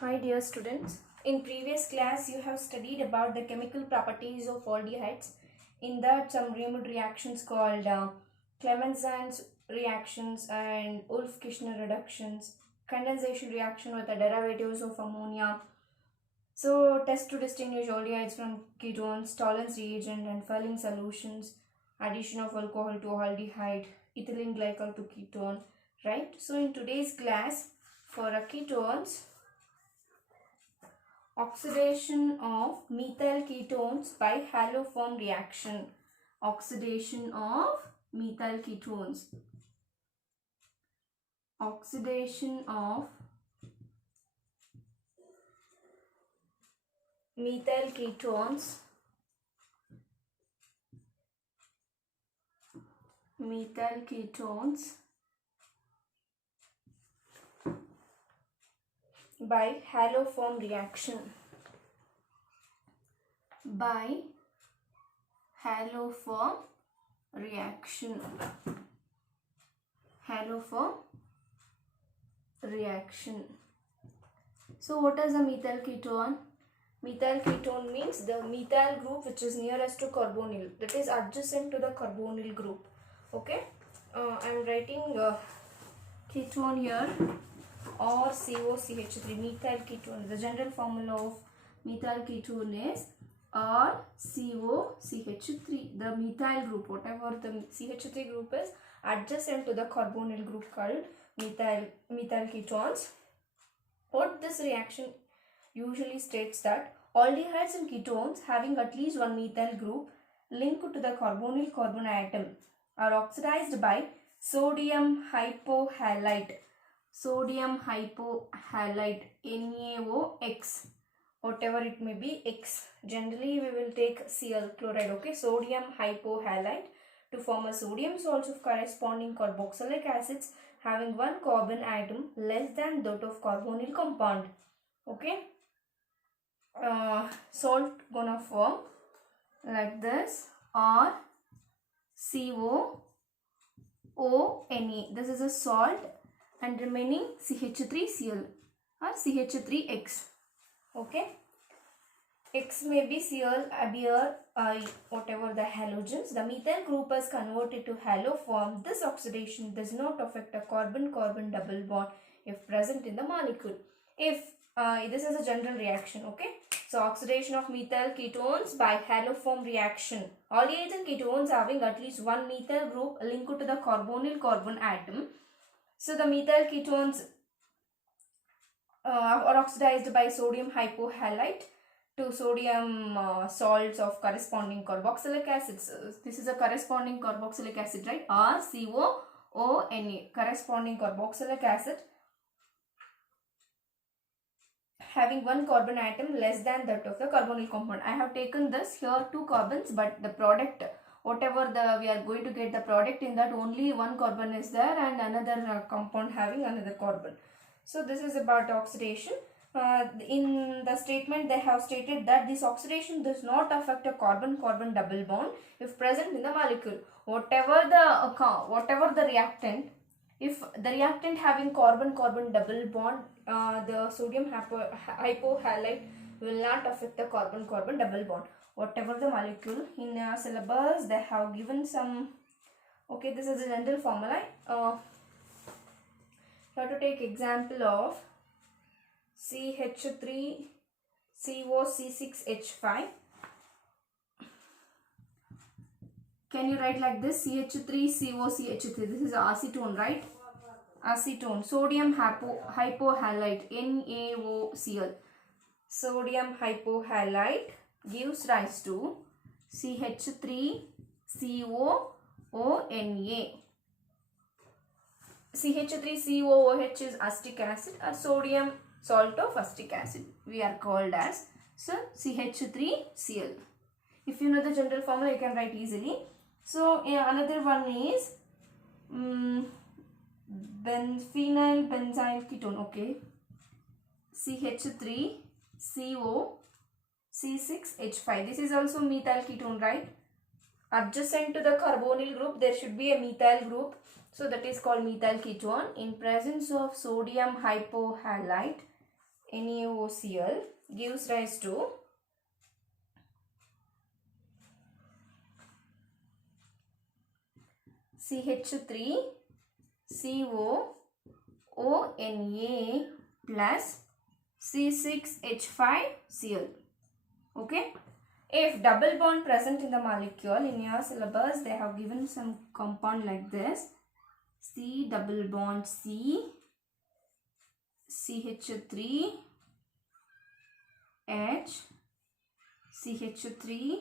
Hi dear students, in previous class you have studied about the chemical properties of aldehydes. In that some remote reactions called Clemenson's reactions and Wolff-Kishner reductions, condensation reaction with the derivatives of ammonia. So test to distinguish aldehydes from ketones, Tollens reagent and Furling solutions, addition of alcohol to aldehyde, ethylene glycol to ketone, right? So in today's class for ketones, oxidation of methyl ketones by haloform reaction. Oxidation of methyl ketones. Oxidation of methyl ketones. Methyl ketones by haloform reaction. By haloform reaction. Haloform reaction. So what is a methyl ketone? Methyl ketone means the methyl group which is nearest to carbonyl, that is adjacent to the carbonyl group. Okay, I am writing ketone here, or COCH3, methyl ketone. The general formula of methyl ketone is RCOCH3. The methyl group, whatever the CH3 group is, adjacent to the carbonyl group called methyl ketones. What this reaction usually states that aldehydes and ketones having at least one methyl group linked to the carbonyl carbon atom are oxidized by sodium hypohalite. Sodium hypohalite, NaOX, whatever it may be, X. Generally we will take Cl chloride, okay, sodium hypohalite, to form a sodium salts of corresponding carboxylic acids having one carbon atom less than that of carbonyl compound. Okay, salt gonna form like this, or COONA. This is a salt, and remaining CH3Cl or CH3X. Okay, X may be Cl, Abr, I, whatever the halogens. The methyl group is converted to halo form. This oxidation does not affect a carbon-carbon double bond if present in the molecule. If this is a general reaction, okay. So oxidation of methyl ketones by haloform reaction. Aldehydes and ketones having at least one methyl group linked to the carbonyl carbon atom. So the methyl ketones are oxidized by sodium hypohalite to sodium salts of corresponding carboxylic acids. This is a corresponding carboxylic acid, right? RCOONA, corresponding carboxylic acid having one carbon atom less than that of the carbonyl compound. I have taken this here two carbons, but the product, whatever we are going to get the product, in that only one carbon is there and another compound having another carbon. So this is about oxidation. In the statement they have stated that this oxidation does not affect a carbon-carbon double bond if present in the molecule. Whatever the reactant, if the reactant having carbon-carbon double bond, the sodium hypohalite will not affect the carbon-carbon double bond. Whatever the molecule, in syllabus they have given some, okay, this is a general formula. You have to take example of CH3COC6H5. Can you write like this? CH3COCH3. This is acetone, right? Acetone. Sodium hypohalite, NaOCl. Sodium hypohalite gives rise to CH3COONA. CH3COOH is acetic acid, or sodium salt of acetic acid. We are called as CH3Cl. If you know the general formula, you can write easily. So another one is phenyl benzyl ketone. Okay, CH3COC6H5. This is also methyl ketone, right? Adjacent to the carbonyl group there should be a methyl group, so that is called methyl ketone. In presence of sodium hypohalite, NaOCl gives rise to CH3COONA plus C6H5Cl. Okay. If double bond present in the molecule, in your syllabus they have given some compound like this: C double bond C, CH3 H, CH3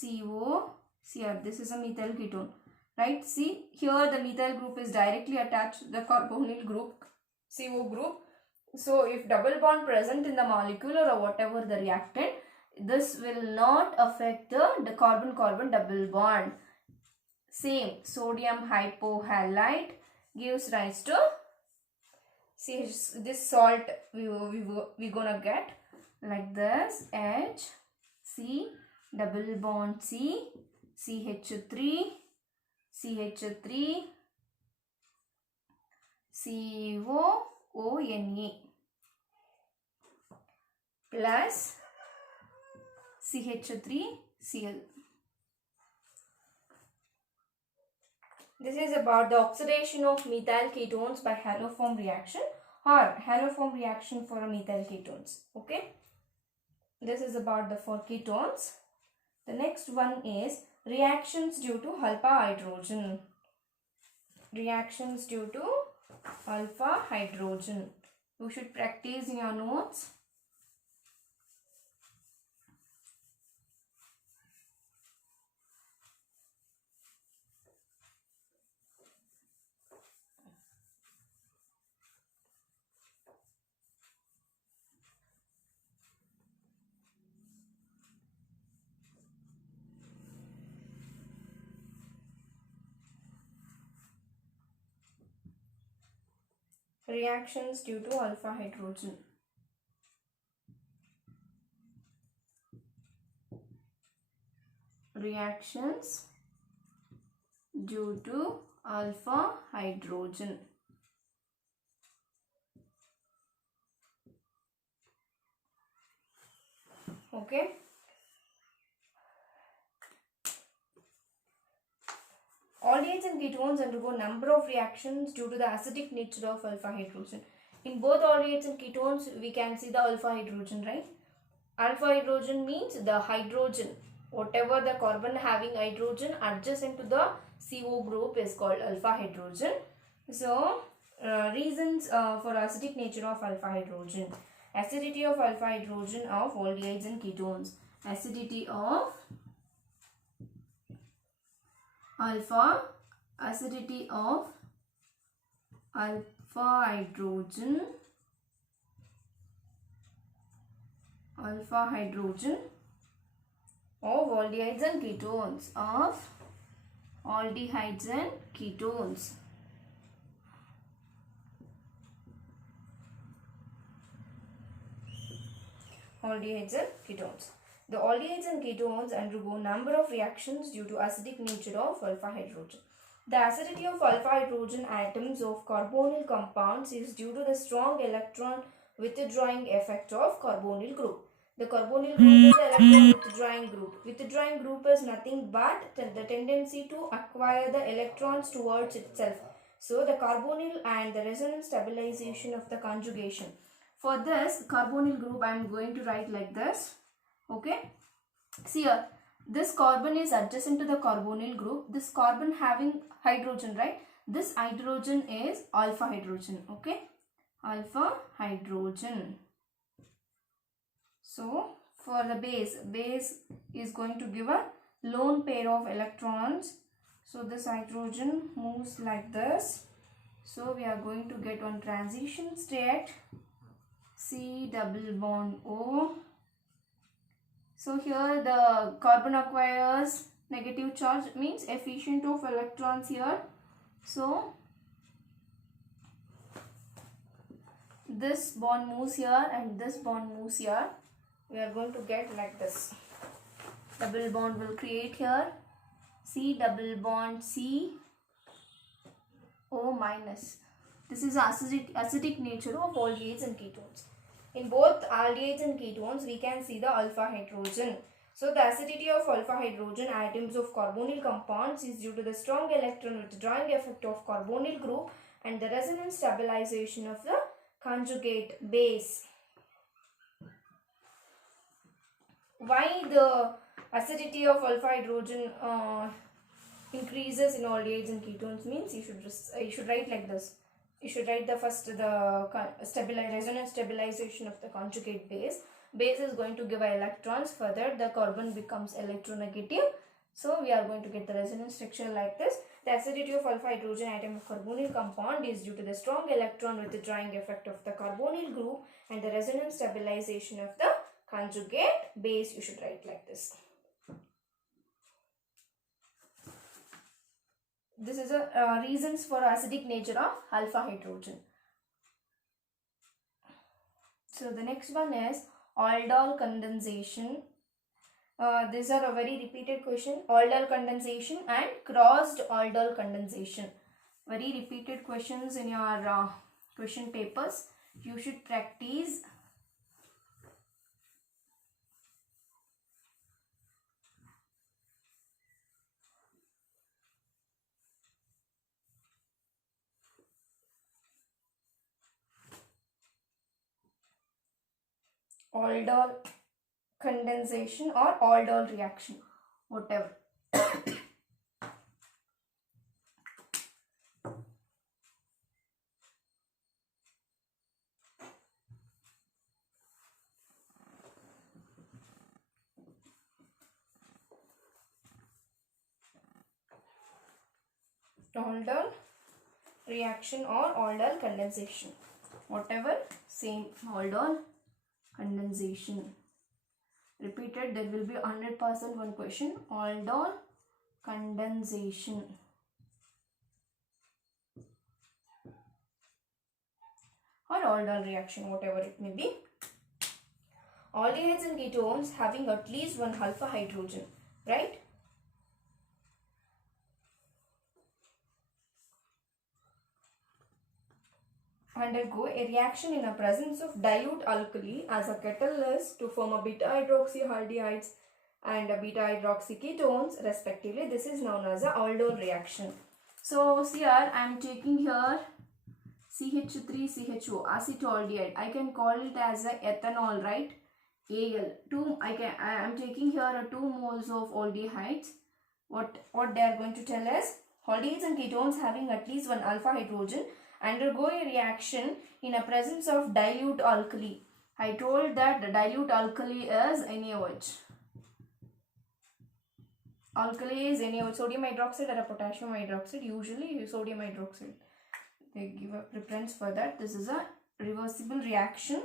CO, Cr. This is a methyl ketone, right? See here the methyl group is directly attached to the carbonyl group, CO group. So if double bond present in the molecule or whatever the reactant, this will not affect the carbon-carbon double bond. Same, sodium hypohalite gives rise to this salt we gonna get like this: H, C, double bond C, CH3, CH3, COONA plus CH3Cl. This is about the oxidation of methyl ketones by haloform reaction or haloform reaction for methyl ketones. Okay. This is about the for ketones. The next one is reactions due to alpha hydrogen. Reactions due to alpha hydrogen. You should practice in your notes. Reactions due to alpha hydrogen. Reactions due to alpha hydrogen. Okay. Aldehydes and ketones undergo number of reactions due to the acidic nature of alpha hydrogen. In both aldehydes and ketones, we can see the alpha hydrogen, right? Alpha hydrogen means the hydrogen, whatever the carbon having hydrogen adjacent to the CO group is called alpha hydrogen. So, reasons for acidic nature of alpha hydrogen. Acidity of alpha hydrogen of aldehydes and ketones. Acidity of alpha hydrogen of aldehydes and ketones aldehydes and ketones. Aldehydes and ketones. The aldehydes and ketones undergo number of reactions due to acidic nature of alpha hydrogen. The acidity of alpha hydrogen atoms of carbonyl compounds is due to the strong electron withdrawing effect of carbonyl group. The carbonyl group is the electron withdrawing group. Withdrawing group is nothing but the tendency to acquire the electrons towards itself. So the carbonyl and the resonance stabilization of the conjugation. For this carbonyl group I am going to write like this. Okay. See here, this carbon is adjacent to the carbonyl group. This carbon having hydrogen, right? This hydrogen is alpha hydrogen. Okay. Alpha hydrogen. So, for the base is going to give a lone pair of electrons. So, this hydrogen moves like this. So, we are going to get one transition state. C double bond O. So here the carbon acquires negative charge, means efficient of electrons here. So this bond moves here and this bond moves here. We are going to get like this. Double bond will create here. C double bond C O minus. This is acidic nature of aldehydes and ketones. In both aldehydes and ketones, we can see the alpha hydrogen. So the acidity of alpha hydrogen atoms of carbonyl compounds is due to the strong electron withdrawing effect of carbonyl group and the resonance stabilization of the conjugate base. Why the acidity of alpha hydrogen increases in aldehydes and ketones means you should write like this. You should write the first resonance stabilization of the conjugate base. Base is going to give electrons. Further, the carbon becomes electronegative. So we are going to get the resonance structure like this. The acidity of alpha hydrogen atom of carbonyl compound is due to the strong electron withdrawing effect of the carbonyl group and the resonance stabilization of the conjugate base. You should write like this. This is a reasons for acidic nature of alpha hydrogen. So the next one is aldol condensation. These are a very repeated question. Aldol condensation and crossed aldol condensation. Very repeated questions in your question papers. You should practice. Aldol condensation or aldol reaction, whatever. Aldol reaction or aldol condensation, whatever, same. Aldol condensation. Repeated, there will be 100% one question. Aldol condensation or aldol reaction, whatever it may be. Aldehydes and ketones having at least one alpha hydrogen, right? Undergo a reaction in the presence of dilute alkali as a catalyst to form a beta hydroxyaldehydes and a beta hydroxyketones respectively. This is known as a aldol reaction. So here I am taking here CH3CHO acetaldehyde. I can call it as a ethanol, right? Al. I am taking here 2 moles of aldehydes. What they are going to tell us? Aldehydes and ketones having at least one alpha hydrogen undergo a reaction in a presence of dilute alkali. I told that the dilute alkali is NaOH. Alkali is NaOH, sodium hydroxide or a potassium hydroxide. Usually sodium hydroxide. They give a preference for that. This is a reversible reaction.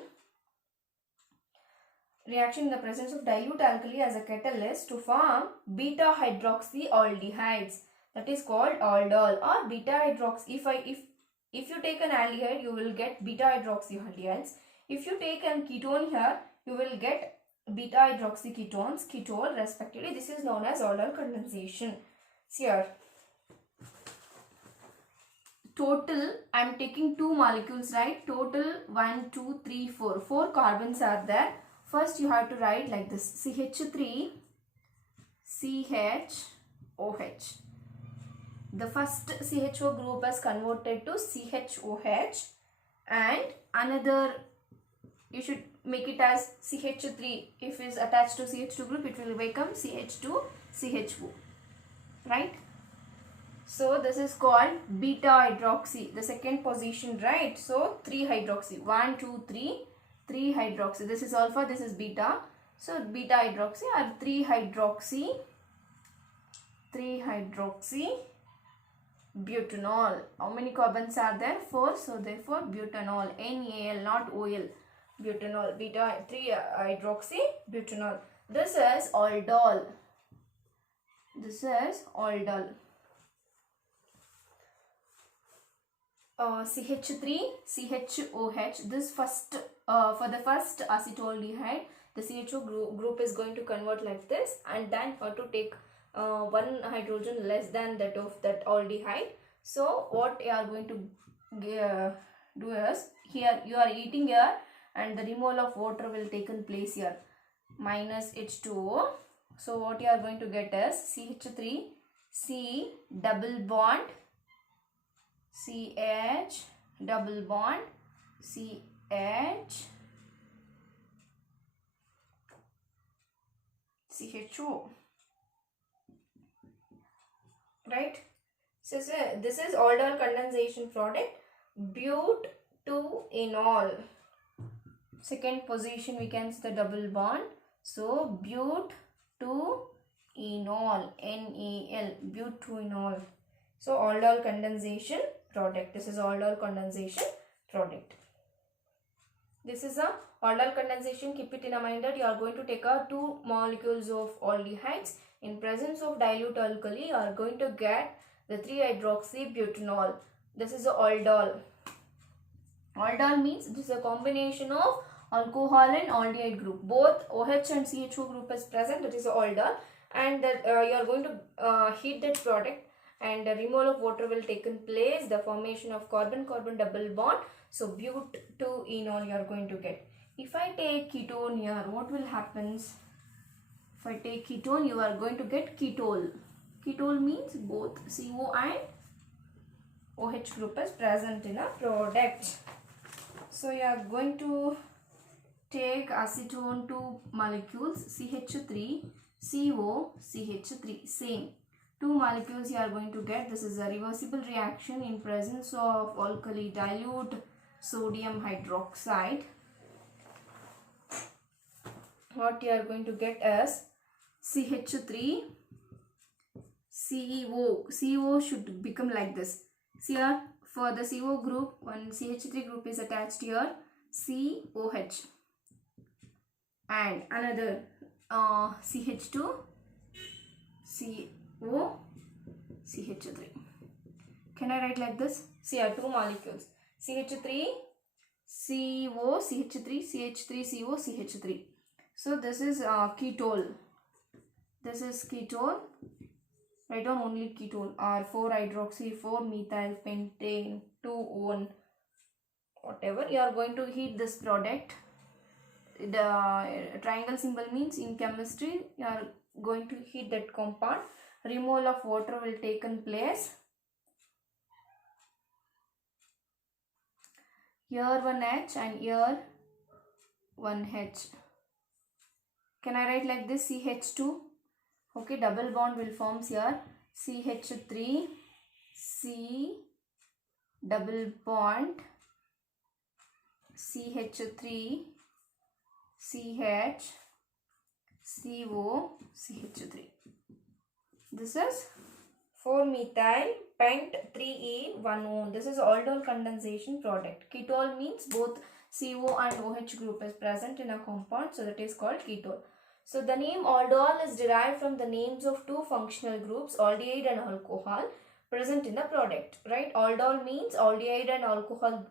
Reaction in the presence of dilute alkali as a catalyst to form beta hydroxyaldehydes. That is called aldol or beta hydroxy. If you take an aldehyde, you will get beta hydroxyaldehydes. If you take an ketone here, you will get beta hydroxyketones, ketone respectively. This is known as aldol condensation. See here. Total, I am taking 2 molecules, right? Total 1, 2, 3, 4. 4 carbons are there. First you have to write like this. CH3, CHOH. The first CHO group is converted to CHOH and another, you should make it as CH3. If it is attached to CH2 group, it will become CH2 CHO, right? So this is called beta hydroxy, the second position, right? So 3 hydroxy, 1, 2, 3, 3 hydroxy. This is alpha, this is beta. So beta hydroxy or 3 hydroxy butanol. How many carbons are there? 4. So therefore butanol, NaL, not OL. Butanol, beta 3 hydroxy butanol. This is aldol. This is aldol. CH3, CHOH. This first for the first acetaldehyde, the CHO group is going to convert like this, and then to take 1 hydrogen less than that of that aldehyde. So what you are going to do is, here you are eating here and the removal of water will taken place here, minus H2O. So what you are going to get is CH3, C double bond, CH double bond, CH, CHO, right? So this is aldol condensation product, but2-enol. Second position we can see the double bond. So but2-enol, NaL, but2-enol. So aldol condensation product. This is aldol condensation product. This is a aldol condensation. Keep it in mind that you are going to take 2 molecules of aldehydes. In presence of dilute alkali, you are going to get the 3-hydroxybutanol. This is a aldol. Aldol means this is a combination of alcohol and aldehyde group. Both OH and CHO group is present. That is aldol, and that you are going to heat that product, and the removal of water will take place. The formation of carbon-carbon double bond. So but2-enol you are going to get. If I take ketone here, what will happen? If I take ketone, you are going to get ketol. Ketol means both CO and OH group is present in a product. So you are going to take acetone 2 molecules, CH3, CO, CH3, same. 2 molecules you are going to get. This is a reversible reaction in presence of alkali dilute sodium hydroxide. What you are going to get is CH3, CO. CO should become like this. See here, for the CO group, one CH3 group is attached here, COH, and another CH2, CO, CH3. Can I write like this? See here, 2 molecules, CH3, CO, CH3, CH3, CO, CH3. So this is ketol. This is ketol. Write down only ketol, or 4-hydroxy, 4-methyl pentane, 2-one, whatever. You are going to heat this product. The triangle symbol means in chemistry you are going to heat that compound. Removal of water will take place. Here 1 H and here 1 H. Can I write like this? CH2. Okay, double bond will form here. CH3, C double bond, CH3, CH, CO, CH3. This is 4-methyl pent 3E1O. This is aldol condensation product. Ketol means both CO and OH group is present in a compound, so that is called ketol. So the name aldol is derived from the names of 2 functional groups, aldehyde and alcohol, present in the product, right? Aldol means aldehyde and alcohol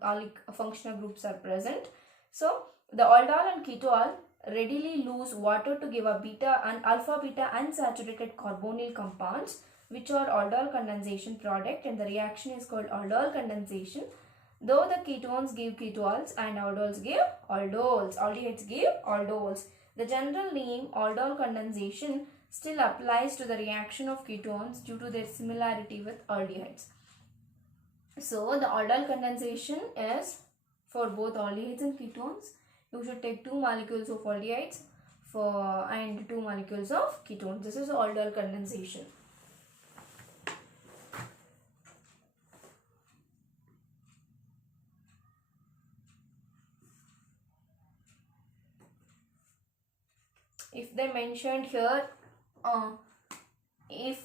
functional groups are present. So the aldol and ketol readily lose water to give a beta and alpha beta unsaturated carbonyl compounds, which are aldol condensation product, and the reaction is called aldol condensation. Though the ketones give ketols and aldols give aldols, aldehydes give aldols, the general name aldol condensation still applies to the reaction of ketones due to their similarity with aldehydes. So the aldol condensation is for both aldehydes and ketones. You should take 2 molecules of aldehydes and 2 molecules of ketones. This is aldol condensation. If they mentioned here, if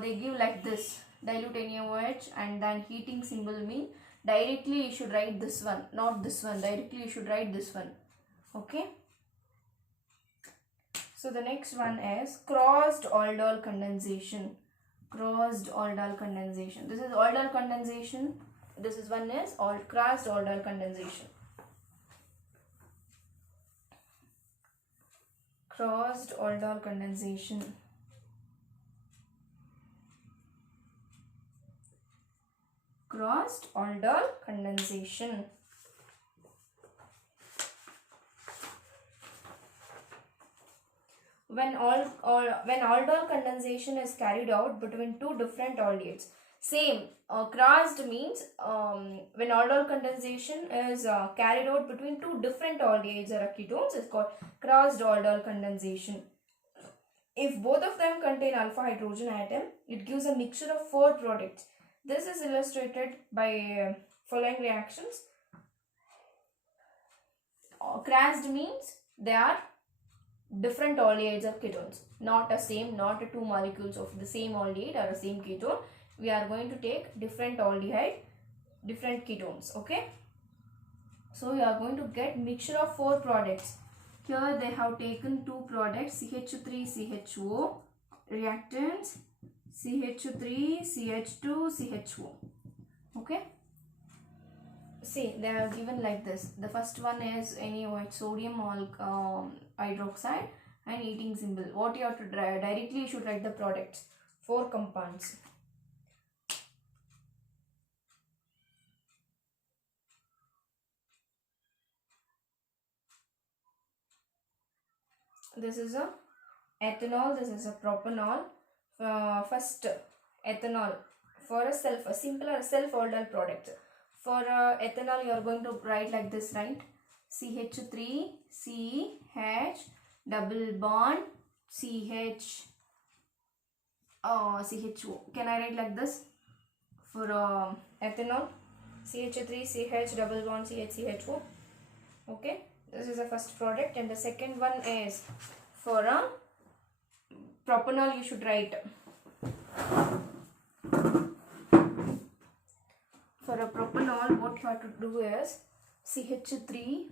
they give like this, dilute NaOH and then heating symbol mean, directly you should write this one, not this one. Directly you should write this one. Okay. So the next one is crossed aldol condensation. Crossed aldol condensation. This is aldol condensation. This is one is crossed aldol condensation. Crossed aldol condensation. crossed aldol condensation. When aldol condensation is carried out between two different aldehydes. Same, crossed means when aldol condensation is carried out between two different aldehydes or ketones is called crossed aldol condensation. If both of them contain alpha hydrogen atom, it gives a mixture of 4 products. This is illustrated by following reactions. Crossed means they are different aldehydes or ketones, not a same, not a two molecules of the same aldehyde or a same ketone. We are going to take different aldehyde, different ketones. Okay, so we are going to get mixture of 4 products. Here they have taken 2 products, CH3CHO, reactants CH3CH2CHO. Okay, see, they have given like this. The first one is NaOH, sodium hydroxide, and heating symbol. What you have to directly you should write the products, 4 compounds. This is a ethanol, this is a propanol. First ethanol for a simpler self-aldol product. For ethanol, you are going to write like this, right? CH3 CH double bond CH CHO. Can I write like this? For ethanol, CH3 CH double bond CHCHO. Okay, this is the first product, and the second one is for a propanol. You should write for a propanol. What you have to do is CH3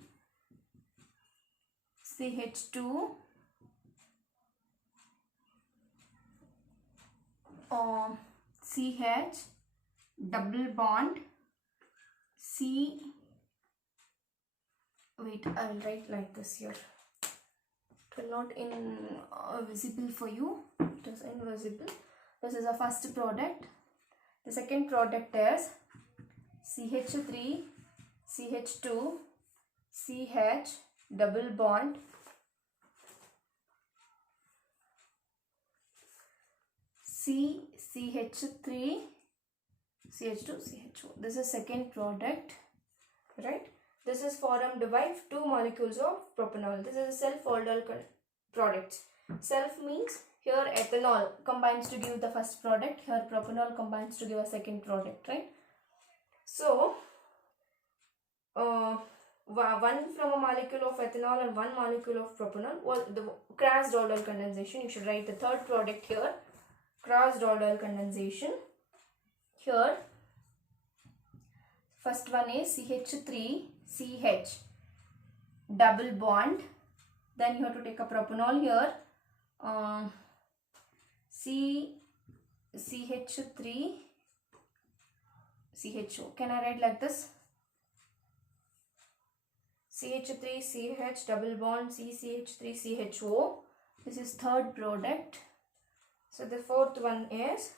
CH2 CH double bond C. Wait, I will write like this here. It will not visible for you. It is invisible. This is the first product. The second product is CH3 CH2 CH double bond C CH3 CH2 CHO. This is second product, right? This is formed by 2 molecules of propanol. This is a self-aldol product. Self means here ethanol combines to give the first product. Here propanol combines to give a second product, right? So, one from a molecule of ethanol and 1 molecule of propanol. Well, the crossed aldol condensation. You should write the third product here. Crossed aldol condensation. Here, first one is CH3 CH double bond. Then you have to take a propanol here. CH3 CHO. Can I write like this? CH3 CH double bond CCH3 CHO. This is third product. So the fourth one is,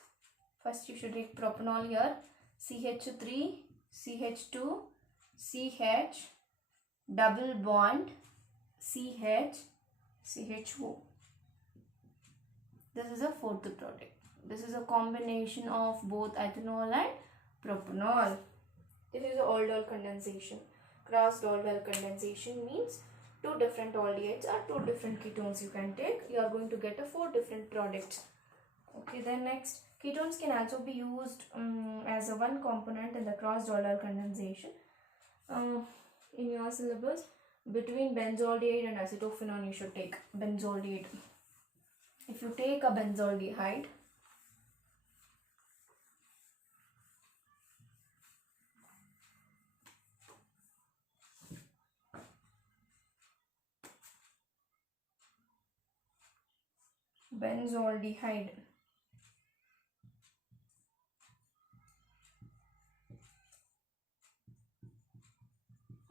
first you should take propanol here. CH3 CH2 CH double bond CH CHO. This is a fourth product. This is a combination of both ethanol and propanol. This is aldol condensation. Crossed aldol condensation means 2 different aldehydes or 2 different ketones you can take. You are going to get a 4 different products. Okay, then next, ketones can also be used as a one component in the crossed aldol condensation. In your syllabus, between benzaldehyde and acetophenone, you should take benzaldehyde. If you take a benzaldehyde,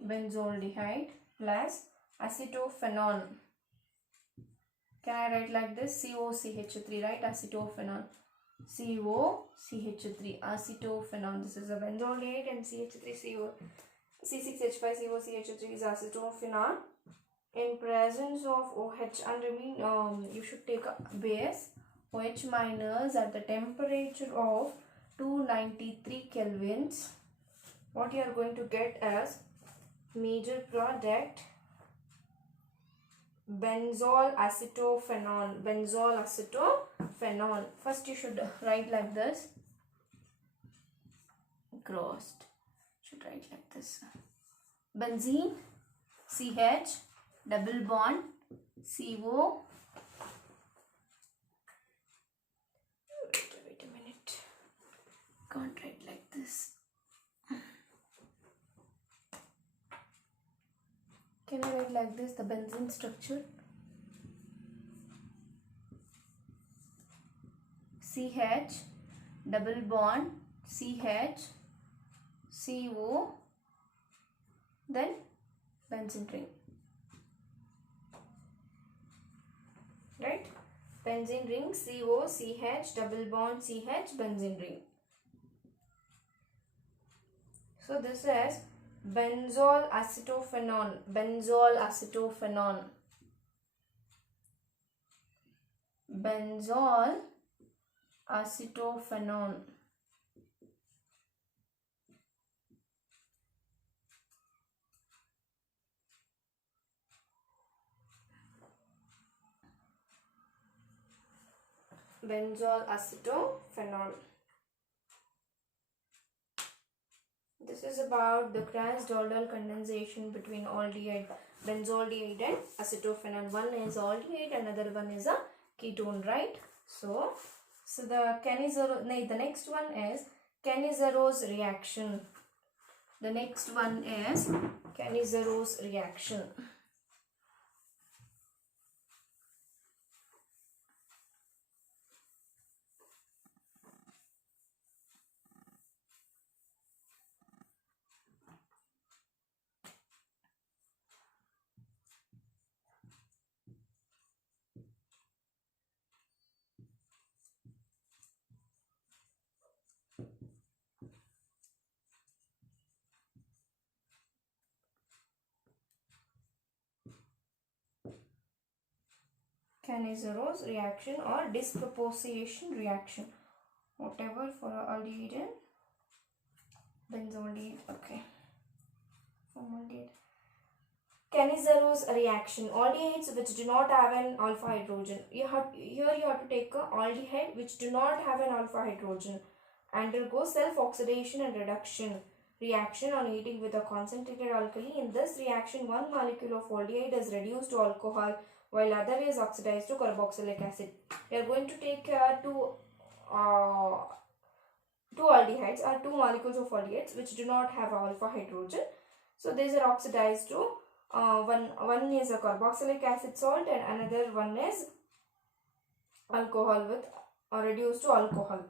benzaldehyde plus acetophenone. Can I write like this? COCH3, right? Acetophenone. COCH3 acetophenone. This is a benzaldehyde and CH3CO C6H5COCH3 is acetophenone. In presence of OH, and you should take a base OH minus at the temperature of 293 kelvins. What you are going to get as major product benzol acetophenone. Benzol acetophenone. First you should write like this. Crossed. Should write like this. Benzene CH double bond CO. Wait a minute. Can't write like this. Can I write like this, the benzene structure? CH double bond CH CO, then benzene ring. Right? Benzene ring COCH double bond CH benzene ring. So this is benzol acetophenone. Benzol acetophenone. Benzol acetophenone. Benzol acetophenone. This is about the Crash-Dalton condensation between aldehyde, benzaldehyde and acetophenone. One is aldehyde, another one is a ketone, right? So the next one is Cannizzaro reaction. The next one is Cannizzaro reaction. Cannizzaro reaction or disproportion reaction, whatever, for aldehyde and benzaldehyde. Okay, formaldehyde. Cannizzaro reaction. Aldehydes which do not have an alpha hydrogen. You have to take a aldehyde which do not have an alpha hydrogen. Undergo self-oxidation and reduction reaction on heating with a concentrated alkali. In this reaction, one molecule of aldehyde is reduced to alcohol while other is oxidized to carboxylic acid. We are going to take two aldehydes or two molecules of aldehydes which do not have alpha hydrogen. So these are oxidized to one is a carboxylic acid salt and another one is alcohol with reduced to alcohol.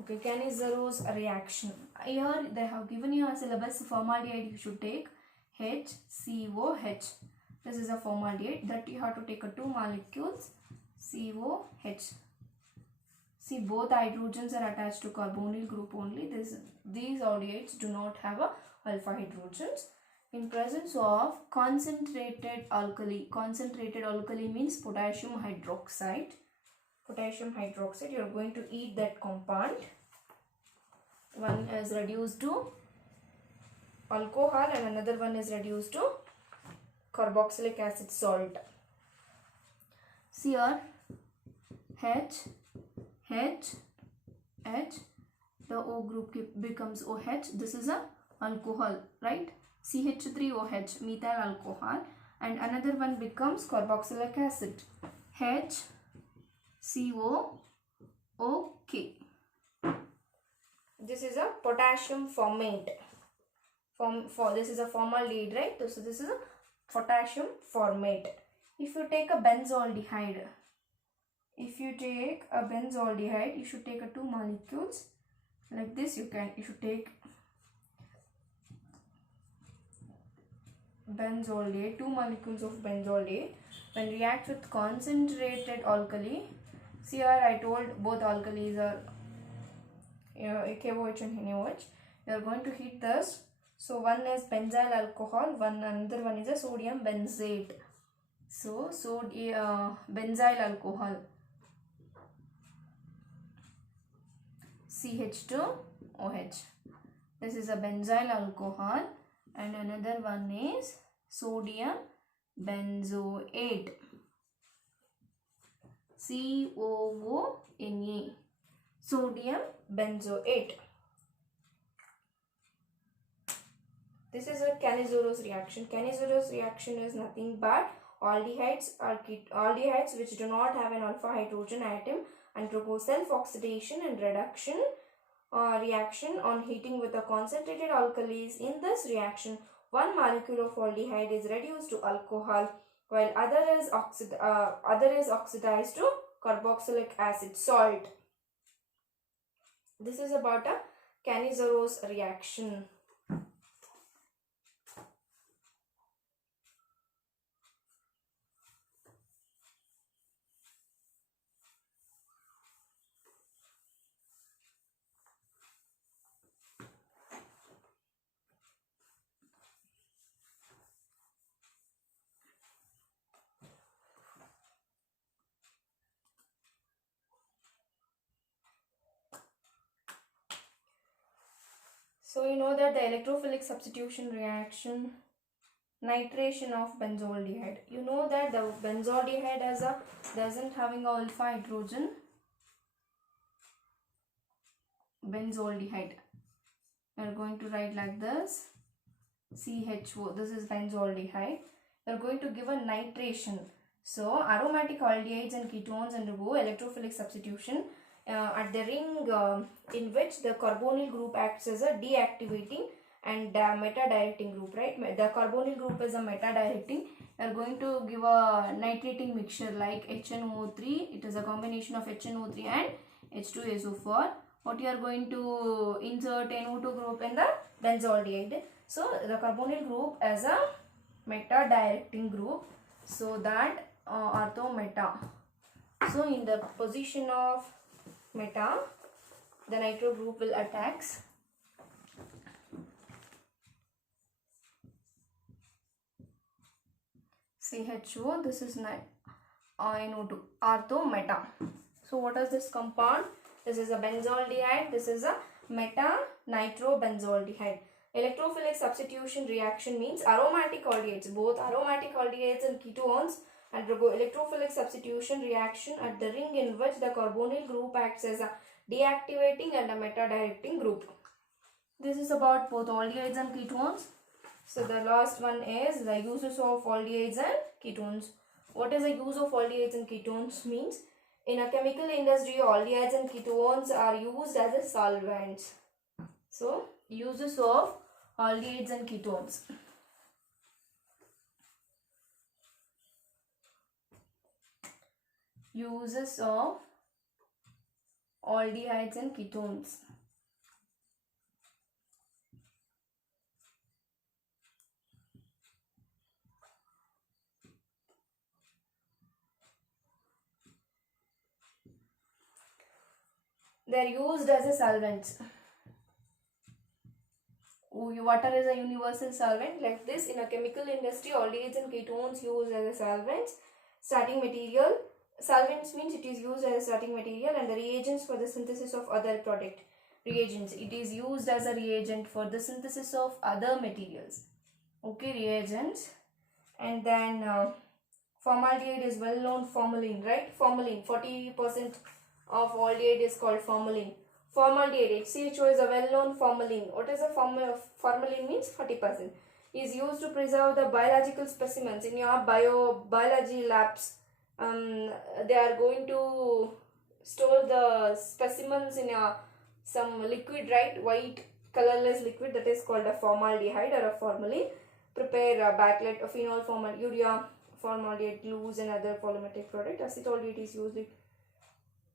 Okay, Cannizzaro reaction. Here they have given you a syllabus. Formaldehyde you should take HCOH. This is a formaldehyde that you have to take a two molecules COH. See, both hydrogens are attached to carbonyl group only. These aldehydes do not have a alpha hydrogens. In presence of concentrated alkali. Concentrated alkali means potassium hydroxide. Potassium hydroxide, you are going to eat that compound. One is reduced to alcohol and another one is reduced to carboxylic acid salt. See here, H, the O group becomes OH. This is a alcohol, right? CH3OH, methyl alcohol, and another one becomes carboxylic acid, HCOOK. This is a potassium formate. This is a formaldehyde, right? So this is a potassium formate. If you take a benzaldehyde, you should take a two molecules like this. You should take benzaldehyde, two molecules of benzaldehyde. When react with concentrated alkali, See here I told both alkalis are KOH and NaOH. You are going to heat this. So one is benzyl alcohol, another one is a sodium benzate. So benzyl alcohol, CH2OH. This is a benzyl alcohol, and another one is sodium benzoate, COONA, sodium benzoate. This is a Cannizzaro reaction. Cannizzaro reaction is nothing but aldehydes which do not have an alpha hydrogen atom undergo self-oxidation and reduction reaction. On heating with the concentrated alkalis in this reaction, one molecule of aldehyde is reduced to alcohol while other is oxidized to carboxylic acid salt. This is about a Cannizzaro reaction. So you know that the electrophilic substitution reaction, nitration of benzaldehyde. You know that the benzaldehyde doesn't having alpha hydrogen. Benzaldehyde. We are going to write like this. CHO. This is benzaldehyde. We are going to give a nitration. So aromatic aldehydes and ketones undergo electrophilic substitution at the ring in which the carbonyl group acts as a deactivating and meta-directing group, right? The carbonyl group is a meta-directing. We are going to give a nitrating mixture like HNO3. It is a combination of HNO3 and H2SO4. What you are going to insert NO2 group in the benzaldehyde. So the carbonyl group as a meta-directing group. So that ortho meta. So in the position of meta, the nitro group will attacks. CHO, this is NO2, ortho meta. So what is this compound? This is a benzaldehyde, this is a meta nitrobenzaldehyde. Electrophilic substitution reaction means aromatic aldehydes, both aromatic aldehydes and ketones undergo electrophilic substitution reaction at the ring in which the carbonyl group acts as a deactivating and a meta-directing group. This is about both aldehydes and ketones. So the last one is the uses of aldehydes and ketones. What is the use of aldehydes and ketones means? In a chemical industry, aldehydes and ketones are used as a solvents. So uses of aldehydes and ketones. Uses of aldehydes and ketones. They are used as a solvents. Water is a universal solvent. Like this, in a chemical industry, aldehydes and ketones used as a solvents. Starting material. Solvents means it is used as a starting material, and the reagents for the synthesis of other product. Reagents. It is used as a reagent for the synthesis of other materials. Okay, reagents. And then formaldehyde is well known. Formalin, right? Formalin. 40% of aldehyde is called formalin. Formaldehyde, HCHO is a well-known formalin. What is a formalin means? 40%. Is used to preserve the biological specimens in your biology labs. They are going to store the specimens in some liquid, right? White colorless liquid, that is called a formaldehyde or a formalin. Prepare a backlight of phenol formal urea, formaldehyde glues and other polymetric product. Acetaldehyde is used like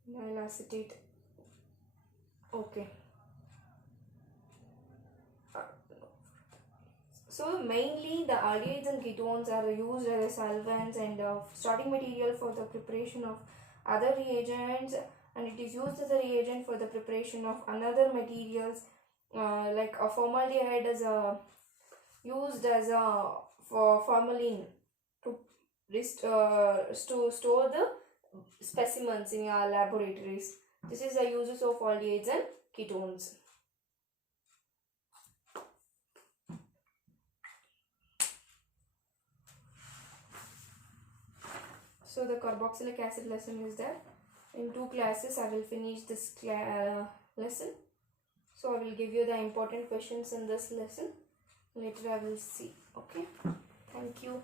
vinyl acetate. Okay. So mainly the aldehydes and ketones are used as solvents and starting material for the preparation of other reagents, and it is used as a reagent for the preparation of another materials, like a formaldehyde is used as a for formalin to store the specimens in your laboratories. This is the uses of aldehydes and ketones. So the carboxylic acid lesson is there. In 2 classes I will finish this lesson. So I will give you the important questions in this lesson. Later I will see. Okay. Thank you.